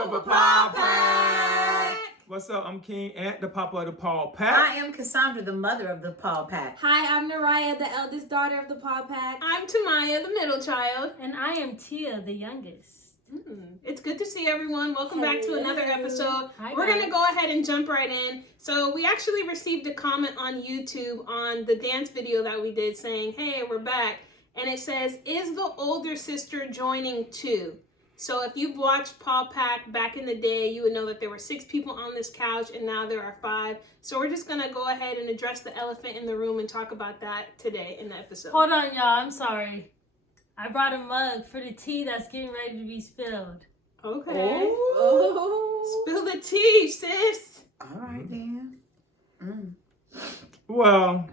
of the Paul Pack. What's up? I'm King Ant, the papa of the Paul Pack. I am Cassandra, the mother of the Paul Pack. Hi, I'm Naraya, the eldest daughter of the Paul Pack. I'm Tamaya, the middle child. And I am Tia, the youngest. It's good to see everyone. Welcome back to another episode. Hi, We're guys. going to go ahead and jump right in. So we actually received a comment on YouTube on the dance video that we did saying, hey, we're back. And it says, is the older sister joining too? So if you've watched Paul Pack back in the day, you would know that there were 6 people on this couch and now there are 5. So we're just going to go ahead and address the elephant in the room and talk about that today in the episode. Hold on, y'all. I'm sorry. I brought a mug for the tea that's getting ready to be spilled. Okay. Oh. Spill the tea, sis. All right, then. Well,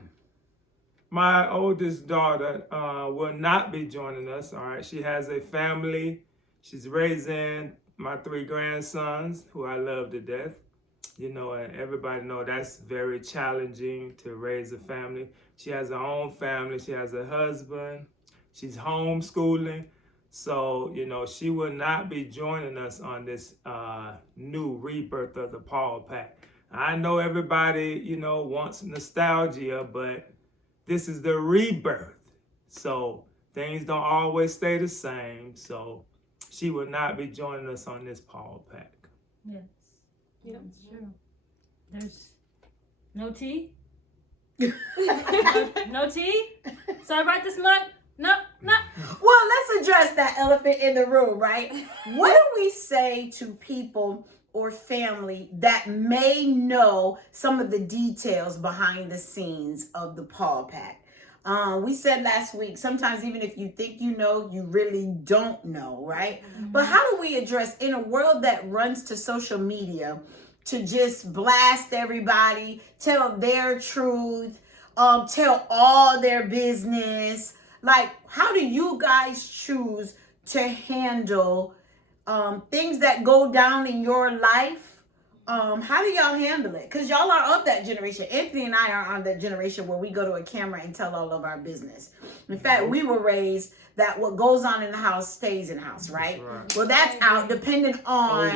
my oldest daughter will not be joining us. All right, she has a family. She's raising my 3 grandsons, who I love to death. You know, and everybody know that's very challenging to raise a family. She has her own family. She has a husband. She's homeschooling. So, you know, she will not be joining us on this new rebirth of the Paul Pack. I know everybody, you know, wants nostalgia, but this is the rebirth. So things don't always stay the same. So she will not be joining us on this Paul Pack. Yes. Yep. That's true. There's no tea? no tea? So I brought this mug? No. Well, let's address that elephant in the room, right? What do we say to people or family that may know some of the details behind the scenes of the Paul Pack? We said last week, sometimes even if you think you know, you really don't know, right? Mm-hmm. But how do we address, in a world that runs to social media, to just blast everybody, tell their truth, tell all their business? Like, how do you guys choose to handle things that go down in your life? How do y'all handle it? Because y'all are of that generation. Anthony and I are on that generation where we go to a camera and tell all of our business. In fact, we were raised that what goes on in the house stays in the house, right? Well, that's out depending on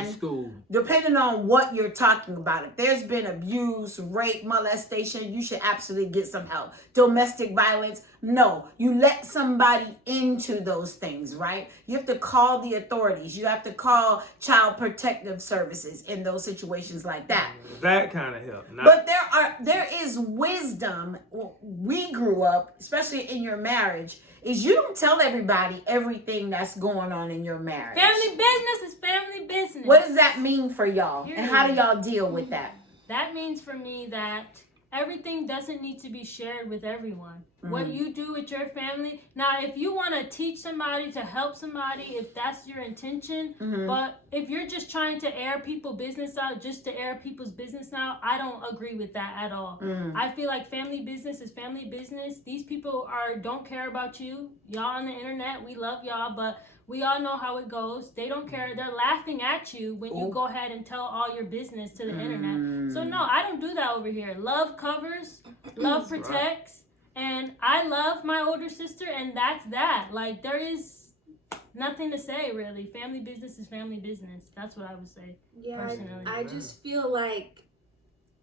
what you're talking about. If there's been abuse, rape, molestation, you should absolutely get some help. Domestic violence, no. You let somebody into those things, right? You have to call the authorities. You have to call child protective services in those situations like that. That kind of help. But there is wisdom. We grew up, especially in your marriage, is you don't tell everybody everything that's going on in your marriage. Family business is family business. What does that mean for y'all? And how do y'all deal with that? That means for me that everything doesn't need to be shared with everyone. Mm-hmm. What you do with your family. Now, if you want to teach somebody, to help somebody, if that's your intention, but if you're just trying to air people's business out just to air people's business out, I don't agree with that at all. I feel like family business is family business. These people don't care about you. Y'all on the internet, we love y'all, but we all know how it goes. They don't care. They're laughing at you when you go ahead and tell all your business to the internet. So no, I don't do that over here. Love covers, love protects, and I love my older sister, and that's that. Like, there is nothing to say, really. Family business is family business. That's what I would say. Yeah, personally. I just feel like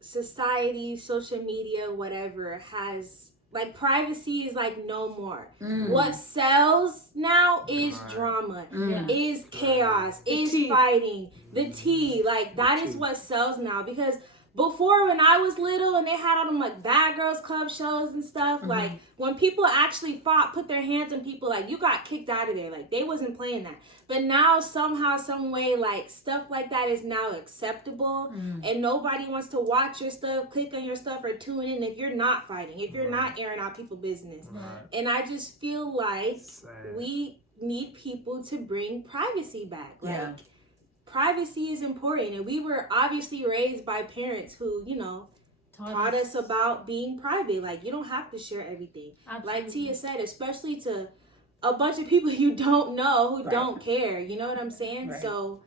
society, social media, whatever, has... like, privacy is like no more. What sells now is drama, is chaos, is fighting, the tea. Like, that is what sells now. Because before, when I was little and they had all them like Bad Girls Club shows and stuff, like when people actually fought, put their hands on people, like you got kicked out of there. Like, they wasn't playing that. But now somehow, some way, like stuff like that is now acceptable, and nobody wants to watch your stuff, click on your stuff, or tune in if you're not fighting, if you're not airing out people's business. And I just feel like we need people to bring privacy back. Like, privacy is important, and we were obviously raised by parents who, you know, taught us about being private. Like, you don't have to share everything. Absolutely. Like Tia said, especially to a bunch of people you don't know who don't care. You know what I'm saying? Right. So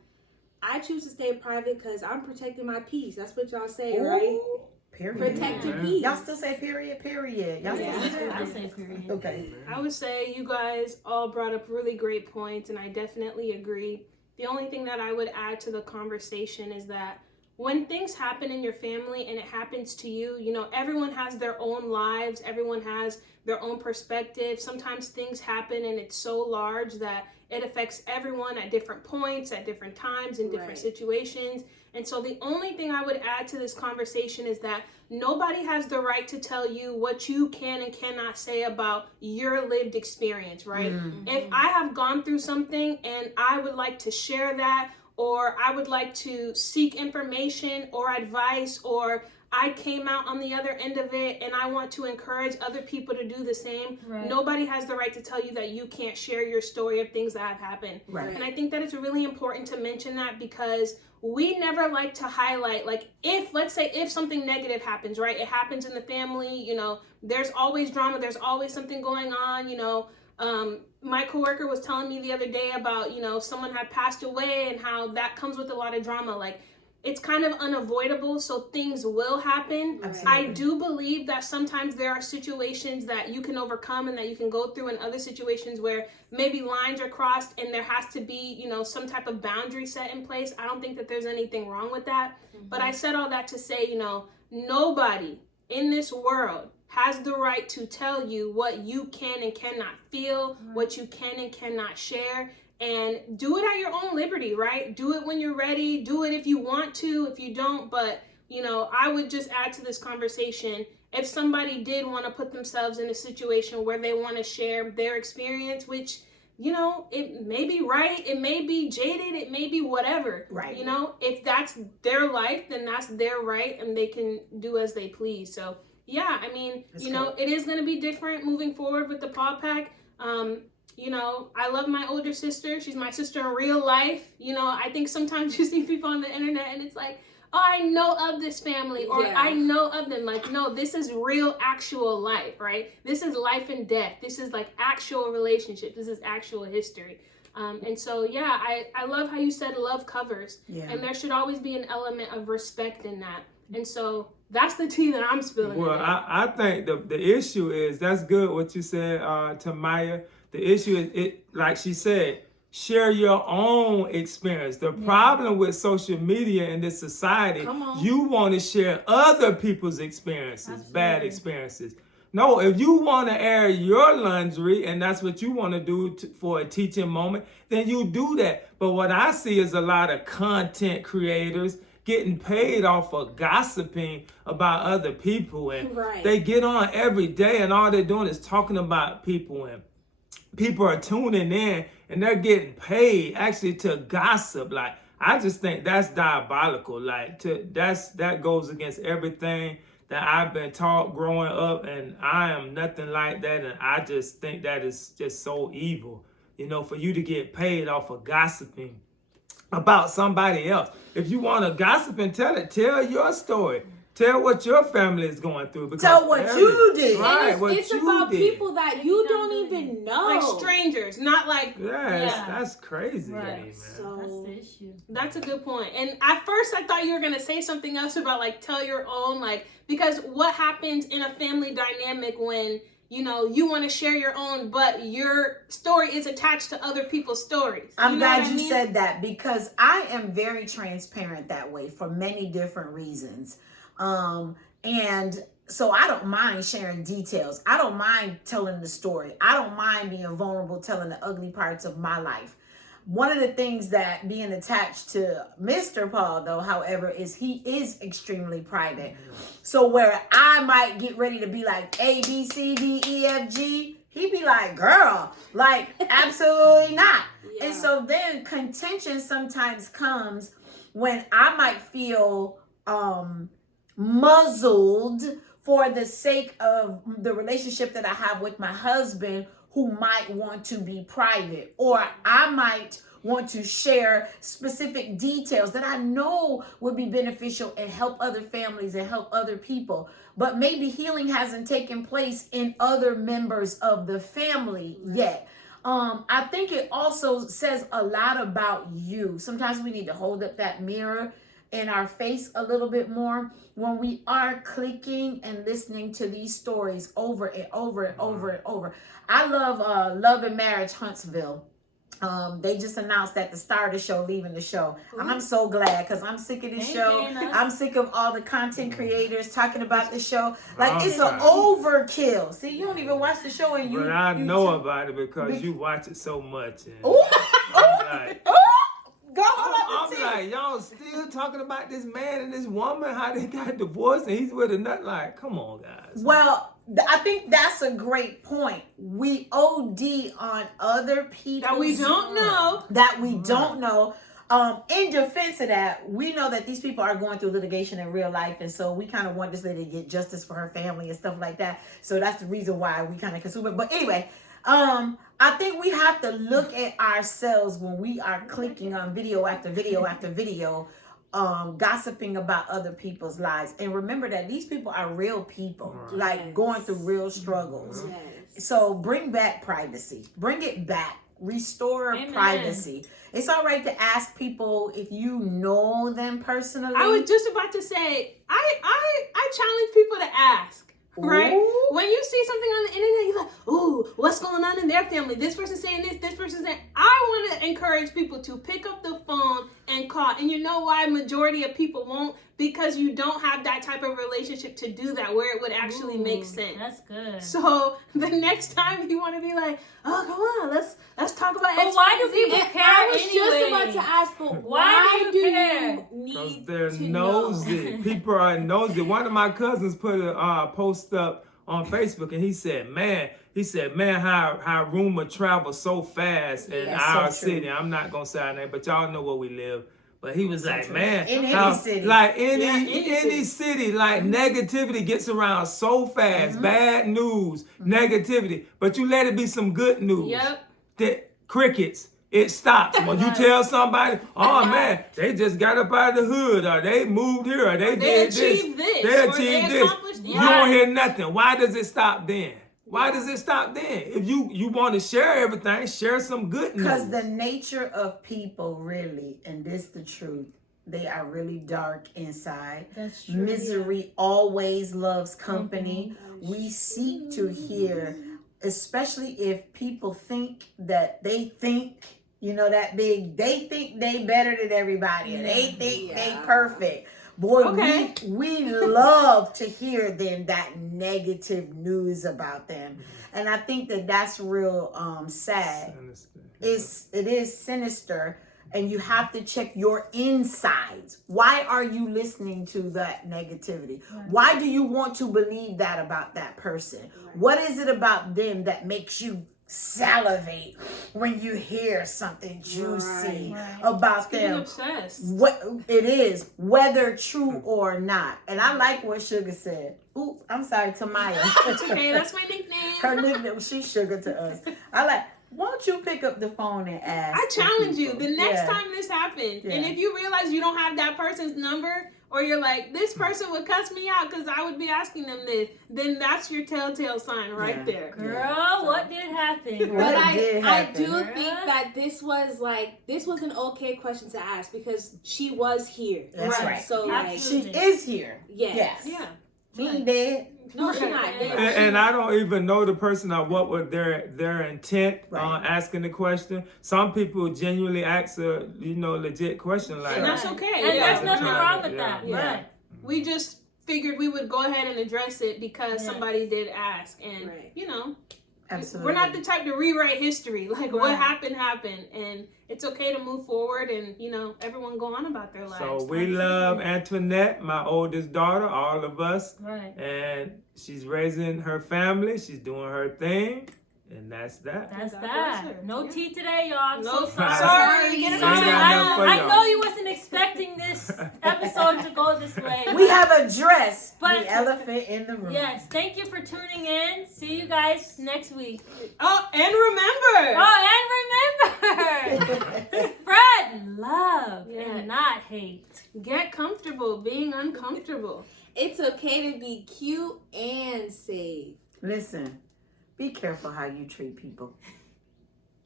I choose to stay private because I'm protecting my peace. That's what y'all say, right? Period. Protect your peace. Y'all still say period? Y'all still say that? I say period. Okay. I would say you guys all brought up really great points, and I definitely agree. the only thing that I would add to the conversation is that when things happen in your family and it happens to you, you know, everyone has their own lives, everyone has their own perspective. Sometimes things happen and it's so large that it affects everyone at different points, at different times, in different situations. And so the only thing I would add to this conversation is that nobody has the right to tell you what you can and cannot say about your lived experience, right? If I have gone through something and I would like to share that, or I would like to seek information or advice, or I came out on the other end of it and I want to encourage other people to do the same. Right. Nobody has the right to tell you that you can't share your story of things that have happened. Right. And I think that it's really important to mention that, because we never like to highlight, like, if, let's say, if something negative happens, right? It happens in the family, you know, there's always drama, there's always something going on, you know. My coworker was telling me the other day about, you know, someone had passed away and how that comes with a lot of drama. Like, it's kind of unavoidable, so things will happen. Absolutely. I do believe that sometimes there are situations that you can overcome and that you can go through, and other situations where maybe lines are crossed and there has to be, you know, some type of boundary set in place. I don't think that there's anything wrong with that. But I said all that to say, you know, nobody in this world has the right to tell you what you can and cannot feel, what you can and cannot share. And do it at your own liberty, right? Do it when you're ready. Do it if you want to, if you don't. But, you know, I would just add to this conversation, if somebody did want to put themselves in a situation where they want to share their experience, which, you know, it may be right, it may be jaded, it may be whatever. Right. You know, if that's their life, then that's their right, and they can do as they please. So, yeah, I mean, That's you know, good. it is going to be different moving forward with the Paw Pack. You know, I love my older sister. She's my sister in real life. You know, I think sometimes you see people on the internet and it's like, oh, I know of this family, or Yeah. I know of them. Like, no, this is real, actual life, right? This is life and death. This is like actual relationship. This is actual history. And so, yeah, I love how you said love covers. Yeah. And there should always be an element of respect in that. And so that's the tea that I'm spilling. Well, today. I think the issue is, that's good what you said to Maya. The issue is, it, like she said, share your own experience. The problem with social media in this society, Come on. you want to share other people's experiences, bad Absolutely. experiences. No, if you want to air your laundry and that's what you want to do for a teaching moment, then you do that. But what I see is a lot of content creators getting paid off of gossiping about other people, and Right. they get on every day and all they're doing is talking about people, and people are tuning in and they're getting paid actually to gossip. Like, I just think that's diabolical. Like, that goes against everything that I've been taught growing up, and I am nothing like that. And I just think that is just so evil, you know, for you to get paid off of gossiping about somebody else. If you want to gossip and tell it, tell your story. Tell what your family is going through. Because Tell what you did. Right, And what it's you about did. people that you don't even know. Like strangers, not like. Yeah, that's crazy to me, Right. man. That's So the issue. That's a good point. And at first I thought you were going to say something else about like tell your own, like, because what happens in a family dynamic when, you know, you want to share your own, but your story is attached to other people's stories. I'm know glad what I you mean? said that, because I am very transparent that way for many different reasons. And so I don't mind sharing details. I don't mind telling the story. I don't mind being vulnerable, telling the ugly parts of my life. One of the things that being attached to Mr. Paul, though, however, is he is extremely private. So where I might get ready to be like A, B, C, D, E, F, G, he'd be like, girl, like, absolutely not. Yeah. And so then contention sometimes comes when I might feel muzzled for the sake of the relationship that I have with my husband, who might want to be private, or I might want to share specific details that I know would be beneficial and help other families and help other people. But maybe healing hasn't taken place in other members of the family yet. I think it also says a lot about you. Sometimes we need to hold up that mirror in our face a little bit more when we are clicking and listening to these stories over and over and over and over. I love Love and Marriage Huntsville. They just announced that the star of the show leaving the show. I'm so glad because I'm sick of this show. I'm sick of all the content creators talking about the show. Like, it's an overkill. See, you don't even watch the show and you. But I know about it because you watch it so much. And Ooh, I'm like, go on I'm like, y'all still talking about this man and this woman, how they got divorced and he's with a nut. Like, come on, guys. Well, I think that's a great point. We OD on other people That we don't know. That we don't know. In defense of that, we know that these people are going through litigation in real life, and so we kind of want this lady to get justice for her family and stuff like that. So that's the reason why we kind of consume it. But anyway, I think we have to look at ourselves when we are clicking on video after video after video, gossiping about other people's lives, and remember that these people are real people, like going through real struggles. So bring back privacy, bring it back, restore privacy. It's all right to ask people if you know them personally. I was just about to say, I challenge people to ask. Right? Ooh. When you see something on the internet, you're like, ooh, what's going on in their family? This person's saying this person's saying. I want to encourage people to pick up the phone and call. And you know why majority of people won't? Because you don't have that type of relationship to do that where it would actually make sense. That's good. So the next time you want to be like, oh, come on, let's talk about But why do people care I was anyway? just about to ask, but Why do you care? you Because need they're to nosy. know? People are nosy. One of my cousins put a post up on Facebook and he said, man, how rumor travels so fast in That's our so true. city. I'm not going to say our name, but y'all know where we live. But he was like, man, In how- any city. like any any city, like negativity gets around so fast. Bad news, negativity. But you let it be some good news. Yep. The crickets. It stops. When you tell somebody, oh man, they just got up out of the hood, or they moved here, or they did achieved this, They or achieved they this. accomplished You that. don't hear nothing. Why does it stop then? Why does it stop then? If you want to share everything, share some good news. Because the nature of people really, and this the truth, they are really dark inside. That's true. Misery always loves company. We seek to hear, especially if people think that they think, you know, that big, they think they better than everybody, and they think they perfect. Boy, Okay. we love to hear them that negative news about them, and I think that that's real sad. It is sinister, and you have to check your insides. Why are you listening to that negativity? Why do you want to believe that about that person? What is it about them that makes you salivate when you hear something juicy about Getting them? obsessed. What it is, whether true or not. And I like what Sugar said. Ooh, I'm sorry, Tamaya. Okay, that's my nickname. Her nickname, she's Sugar to us. I like, won't you pick up the phone and ask? I challenge you. people? The next Yeah. time this happens, and Yeah. if you realize you don't have that person's number, or you're like, this person would cuss me out because I would be asking them this, then that's your telltale sign right Yeah. there. Girl, what did happen? What But did I happen? do think that this was an okay question to ask because she was here. That's right. So like, She Absolutely. is here. yes. Yes. Yeah. She ain't dead. No, she's not. And I don't even know the person or what was their intent on asking the question. Some people genuinely ask a legit question like, And that's okay. And Yeah. there's nothing wrong with that. Yeah. Right. We just figured we would go ahead and address it because Yeah. somebody did ask. And, Right. Absolutely. we're not the type to rewrite history. Like, Right. what happened. And it's okay to move forward and, everyone go on about their lives. so we love Antoinette, my oldest daughter, all of us. Right. And she's raising her family. She's doing her thing. And that's that. That's God that. bless her. No Yeah. tea today, y'all. I'm No, so sorry. sorry. Get it Sorry. We got nothing for I y'all. know you wasn't expecting this episode to go this way. We have addressed But- the elephant in the room. Yes, thank you for tuning in. See you guys next week. Oh, and remember. Oh, and remember, spread love and not hate. Get comfortable being uncomfortable. It's okay to be cute and safe. Listen, be careful how you treat people.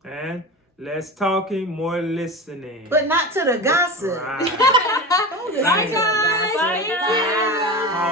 And less talking, more listening. But not to the gossip. Right. Don't listen Bye, to the guys. gossip. Bye, guys. Bye.